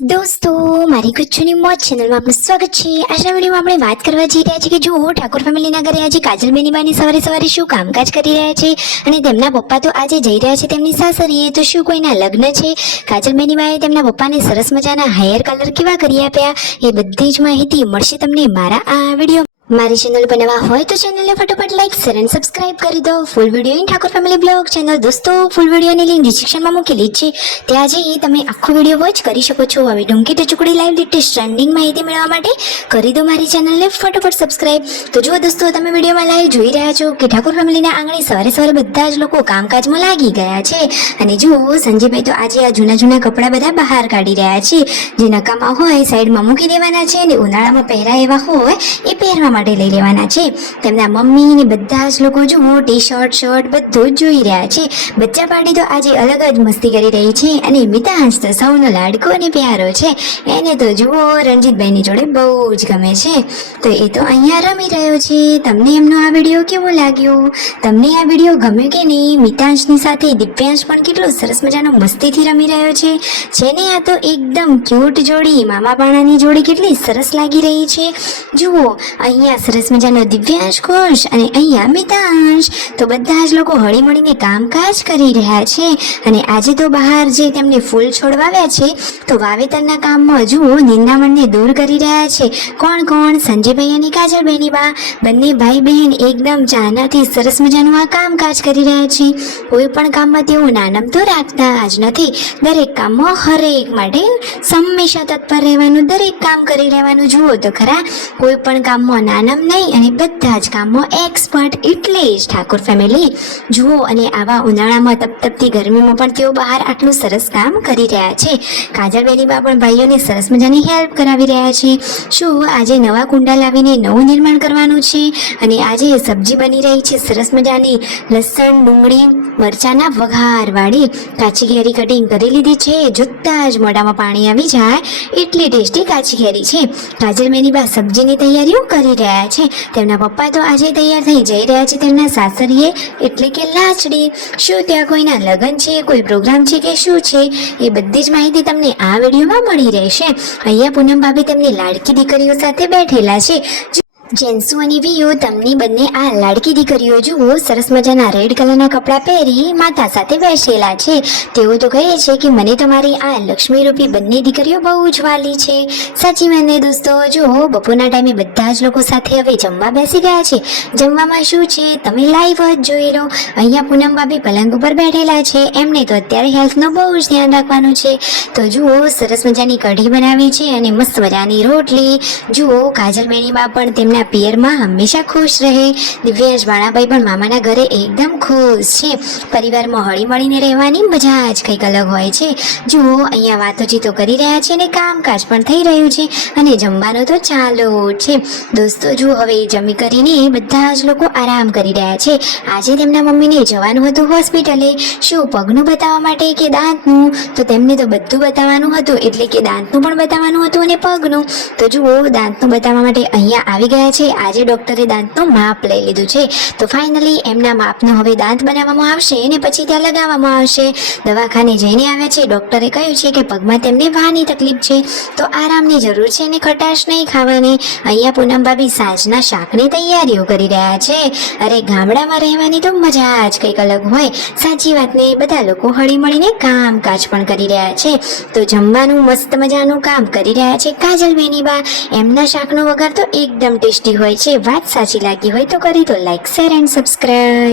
दोस्तों मारी गुच्छोनी मौज चैनल में आपનું સ્વાગત છે। આજના વિડીયોમાં આપણે વાત કરવા જઈ રહ્યા છીએ કે જો ઠાકોર ફેમિલીના ઘરે આજે કાજલ બેનીબાની સવારે સવારે શું કામકાજ કરી રહ્યા છે અને તેમના પપ્પા તો આજે જઈ રહ્યા છે તેમની સાસરીએ, તો શું કોઈના લગ્ન છે? કાજલ બેનીબાએ તેમના પપ્પાને સરસ મજાના હેર કલર કેવા કરી આપ્યા એ બધી જ માહિતી મળશે તમને મારા આ વિડીયો। મારી ચેનલ પર નવા હોય તો ચેનલને ફટાફટ લાઈક શેર અને સબસ્ક્રાઇબ કરી દો। Full video in Thakor family blog channel દોસ્તો ફૂલ વિડીયોની લિંક ડિસ્ક્રિપ્શનમાં મૂકેલી છે, ત્યાં જઈ તમે આખો વિડીયો વોચ કરી શકો છો। હવે ડુંકી ટચુકડી લાઈવ લેટેસ્ટ ટ્રેન્ડિંગ માહિતી મેળવવા માટે કરી દો મારી ચેનલને ફટાફટ સબસ્ક્રાઇબ। તો જો દોસ્તો તમે વિડીયોમાં લાઈવ જોઈ રહ્યા છો કે ઠાકોર ફેમિલીના આંગણે સવારે સવારે બધા જ લોકો કામકાજમાં લાગી ગયા છે અને જુઓ સંજયભાઈ તો આજે આ જૂના જૂના કપડાં બધા બહાર કાઢી રહ્યા છે, જે નકામા હોય સાઈડમાં મૂકી દેવાના છે અને ઉનાળામાં પહેરા એવા હોય એ પહેરવા માટે લઈ લેવાના છે। તેમના મમ્મી ને બધા જ લોકો જુઓ ટી શર્ટ બધું જ જોઈ રહ્યા છે। બચ્ચા પાર્ટી તો આજે અલગ જ મસ્તી કરી રહી છે અને મિતાંશ તો સૌનો લાડકો અને પ્યારો છે, એને તો જુઓ રણજીતભાઈની જોડે બહુ જ ગમે છે, તો એ તો અહીંયા રમી રહ્યો છે। તમને એમનો આ વિડીયો કેવો લાગ્યો? તમને આ વિડીયો ગમ્યો કે નહીં? મિતાંશની સાથે દિવ્યાંશ પણ કેટલો સરસ મજાનો મસ્તીથી રમી રહ્યો છે ને આ તો એકદમ ક્યુટ જોડી, મામા પાણાની જોડી કેટલી સરસ લાગી રહી છે। જુઓ અહીંયા સરસ મજાનો દિવ્યાંશ ખુશ અને અહીંયા મિતાંશ, તો બધા જ લોકો હળી મળીને કામકાજ કરી રહ્યા છે અને આજે તો બહાર જે તેમને ફૂલ છોડ વાવ્યા છે તો વાવેતરના કામમાં જુઓ નિંદામણને દૂર કરી રહ્યા છે। કોણ? સંજયભાઈ અને કાજલ બેનીબા બંને ભાઈ બહેન એકદમ ચાહનાથી સરસ મજાનું આ કામકાજ કરી રહ્યા છે। કોઈ પણ કામમાં તેઓ નાનમ તો રાખતા જ નથી, દરેક કામમાં હરેક માટે હંમેશા તત્પર રહેવાનું, દરેક કામ કરી રહેવાનું। જુઓ તો ખરા કોઈ પણ કામમાં નાનમ નહીં અને બધા જ કામમાં એક્સપર્ટ, એટલે જ ઠાકોર ફેમિલી જુઓ। અને આવા ઉનાળામાં તપતપતી ગરમીમાં પણ તેઓ બહાર આટલું સરસ કામ કરી રહ્યા છે। કાજલ બેનીબા પણ ભાઈઓને સરસ મજાની હેલ્પ કરાવી રહ્યા છે। શું આજે નવા કુંડા લાવીને નવું નિર્માણ કરવાનું છે અને આજે સબ્જી બની રહી છે સરસ મજાની લસણ ડુંગળી મરચાના વઘારવાળી કાચી કેરી કટિંગ કરી લીધી છે, જોતા જ મોઢામાં પાણી આવી જાય એટલી ટેસ્ટી કાચી કેરી છે। કાજલ બેનીબા સબ્જીની તૈયારીઓ કરી રહ્યા છે। તેમના પપ્પા તો આજે તૈયાર થઈ જઈ રહ્યા છે તેમના સાસરીએ, એટલે કે લાચડી। શું ત્યાં કોઈના લગ્ન છે, કોઈ પ્રોગ્રામ છે કે શું છે એ બધી જ માહિતી તમને આ વિડીયોમાં મળી રહેશે। અહીંયા પૂનમ ભાભી તેમની લાડકી દીકરીઓ સાથે બેઠેલા છે। જેન્સુ અને વિયો તમને બંને આ લાડકી દીકરીઓ જુઓ સરસ મજાના રેડ કલરના કપડાં પહેરી માતા સાથે બેસેલા છે। તેઓ તો કહે છે કે મને તમારી આ લક્ષ્મી રૂપી બંને દીકરીઓ બહુ જ વાલી છે। સાચી મને દોસ્તો જુઓ બપોરના ટાઈમે બધા જ લોકો સાથે હવે જમવા બેસી ગયા છે। જમવામાં શું છે તમે લાઈવ જ જોઈ લો। અહીંયા પૂનમ ભાભી પલંગ ઉપર બેઠેલા છે, એમને તો અત્યારે હેલ્થનું બહુ જ ધ્યાન રાખવાનું છે, તો જુઓ સરસ મજાની કઢી બનાવી છે અને મસ્ત મજાની રોટલી। જુઓ કાજલ બેનીબા પણ તેમના પિયરમાં હંમેશા ખુશ રહે, દિવ્યાંશ બાણાભાઈ પણ મામાના ઘરે એકદમ ખુશ છે। પરિવારમાં હળી મળીને રહેવાની મજા જ કંઈક અલગ હોય છે। જુઓ અહીંયા વાતોચીતો કરી રહ્યા છે અને કામકાજ પણ થઈ રહ્યું છે અને જમવાનું તો ચાલો છે। દોસ્તો જુઓ હવે જમી કરીને બધા જ લોકો આરામ કરી રહ્યા છે। આજે તેમના મમ્મીને જવાનું હતું હોસ્પિટલે, શું પગનું બતાવવા માટે કે દાંતનું? તો તેમને તો બધું બતાવવાનું હતું, એટલે કે દાંતનું પણ બતાવવાનું હતું અને પગનું। તો જુઓ દાંતનું બતાવવા માટે અહીંયા આવી ગયા છે। આજે ડોક્ટરે દાંતનું માપ લઈ લીધું છે, તો ફાઇનલી એમના માપનો હવે દાંત બનાવવામાં આવશે અને પછી ત્યાં લગાવવામાં આવશે। દવાખાને જઈને આવ્યા છે, ડોક્ટરે કહ્યું છે કે પગમાં તેમને વાની તકલીફ છે, તો આરામની જરૂર છે અને ખટાશ નહીં ખાવાની। અહીંયા પૂનમ ભાભી સાંજના શાકની તૈયારીઓ કરી રહ્યા છે। અરે ગામડામાં રહેવાની તો મજા જ કંઈક અલગ હોય, સાચી વાત ને? બધા લોકો હળી મળીને કામકાજ પણ કરી રહ્યા છે, તો જમવાનું મસ્ત મજાનું કામ કરી રહ્યા છે કાજલ બેનીબા। એમના શાકનો વઘાર તો એકદમ ટેસ્ટી હોય છે। વાત સાચી લાગી હોય તો કરી દો લાઈક શેર એન્ડ સબસ્ક્રાઇબ।